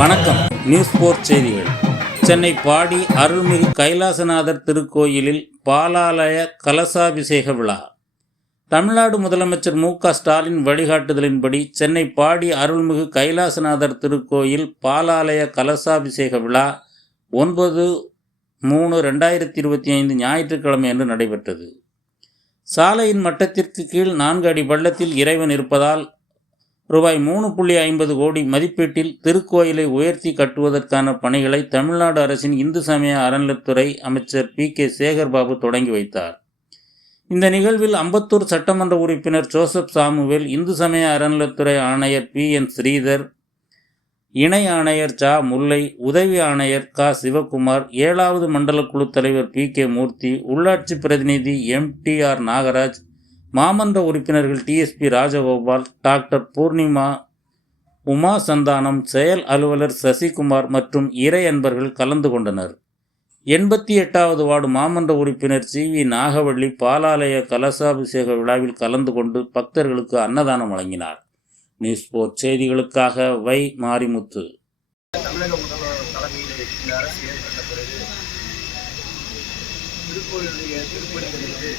வணக்கம். News board செய்திகள். சென்னை பாடி அருள்மிகு கைலாசநாதர் திருக்கோயிலில் பாலாலய கலசாபிஷேக விழா. தமிழ்நாடு முதலமைச்சர் மு க ஸ்டாலின் வழிகாட்டுதலின்படி சென்னை பாடி அருள்மிகு கைலாசநாதர் திருக்கோயில் பாலாலய கலசாபிஷேக விழா ஒன்பது மூணு ரெண்டாயிரத்தி இருபத்தி ஐந்து ஞாயிற்றுக்கிழமை அன்று நடைபெற்றது. சாலையின் மட்டத்திற்கு கீழ் நான்கு அடி பள்ளத்தில் இறைவன் இருப்பதால் ரூபாய் மூணு புள்ளி ஐம்பது கோடி மதிப்பீட்டில் திருக்கோயிலை உயர்த்தி கட்டுவதற்கான பணிகளை தமிழ்நாடு அரசின் இந்து சமய அறநிலைத்துறை அமைச்சர் பி கே சேகர்பாபு தொடங்கி வைத்தார். இந்த நிகழ்வில் அம்பத்தூர் சட்டமன்ற உறுப்பினர் ஜோசப் சாமுவேல் இந்து சமய அறநிலைத்துறை ஆணையர் பி என் ஸ்ரீதர் இணை ஆணையர் ஜா முல்லை உதவி ஆணையர் க சிவகுமார் ஏழாவது மண்டல குழு தலைவர் பி கே மூர்த்தி உள்ளாட்சி பிரதிநிதி எம் டி ஆர் நாகராஜ் மாமந்த உறுப்பினர்கள் டிஎஸ்பி ராஜகோபால் டாக்டர் பூர்ணிமா உமா சந்தானம் செயல் அலுவலர் சசிகுமார் மற்றும் இறை அன்பர்கள் கலந்து கொண்டனர். எண்பத்தி எட்டாவது வார்டு மாமன்ற உறுப்பினர் சி வி நாகவள்ளி பாலாலய கலசாபிஷேக விழாவில் கலந்து கொண்டு பக்தர்களுக்கு அன்னதானம் வழங்கினார். நியூஸ் போர்ட் செய்திகளுக்காக வை மாரிமுத்து. தமிழக முதல்வர் தலைமையில் இந்த அரசு ஏற்பட்ட பிறகு திருக்கோயிலுடைய திருப்பணிகளுக்கு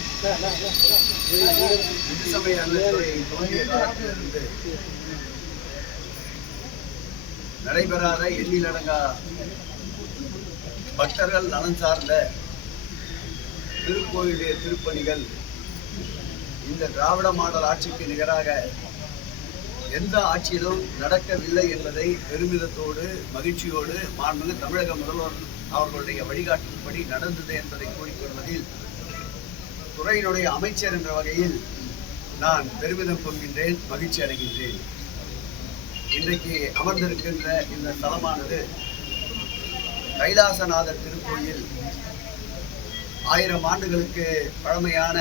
சமய அறநிலைத்துறை தோன்றிய காலத்திலிருந்து நடைபெறாத எண்ணிலடங்கா பக்தர்கள் நலன் சார்ந்த திருக்கோயிலுடைய திருப்பணிகள் இந்த திராவிட மாடல் ஆட்சிக்கு நிகராக எந்த ஆட்சியிலும் நடக்கவில்லை என்பதை பெருமிதத்தோடு மகிழ்ச்சியோடு மாண்புமிகு தமிழக முதல்வர் அவர்களுடைய வழிகாட்டும்படி நடந்தது என்பதை கூறிக்கொள்வதில் துறையினுடைய அமைச்சர் என்ற வகையில் நான் பெருமிதம் கொள்கின்றேன் மகிழ்ச்சி அடைகின்றேன். இன்றைக்கு அமர்ந்திருக்கின்ற இந்த ஸ்தலமானது கைலாசநாதர் திருக்கோயில் ஆயிரம் ஆண்டுகளுக்கு பழமையான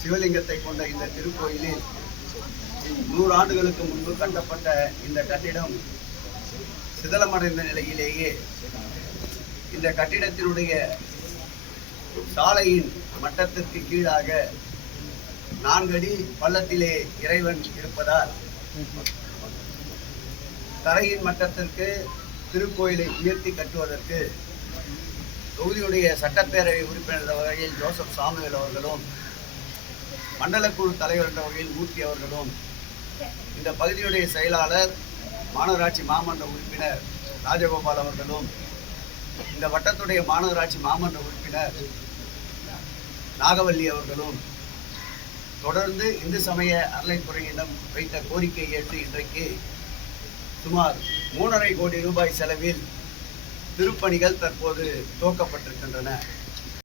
சிவலிங்கத்தை கொண்ட இந்த திருக்கோயிலில் நூறு ஆண்டுகளுக்கு முன்பு கட்டப்பட்ட இந்த கட்டிடம் சிதலமடைந்த நிலையிலேயே இந்த கட்டிடத்தினுடைய சாலையின் மட்டத்திற்கு கீழாக நான்கு அடி பள்ளத்திலே இறைவன் இருப்பதால் தரையின் மட்டத்திற்கு திருக்கோயிலை உயர்த்தி கட்டுவதற்கு தொகுதியுடைய சட்டப்பேரவை உறுப்பினர் என்ற வகையில் ஜோசப் சாமுவேல் அவர்களும் மண்டலக்குழு தலைவர் என்ற வகையில் மூர்த்தி அவர்களும் இந்த பகுதியுடைய செயலாளர் மாநகராட்சி மாமன்ற உறுப்பினர் ராஜகோபால் அவர்களும் இந்த வட்டத்துடைய மாநகராட்சி மாமன்ற உறுப்பினர் நாகவல்லி அவர்களும் தொடர்ந்து இந்து சமய அறநிலைத்துறையிடம் வைத்த கோரிக்கை ஏற்று இன்றைக்கு சுமார் மூணரை கோடி ரூபாய் செலவில் திருப்பணிகள் தற்போது துவக்கப்பட்டிருக்கின்றன.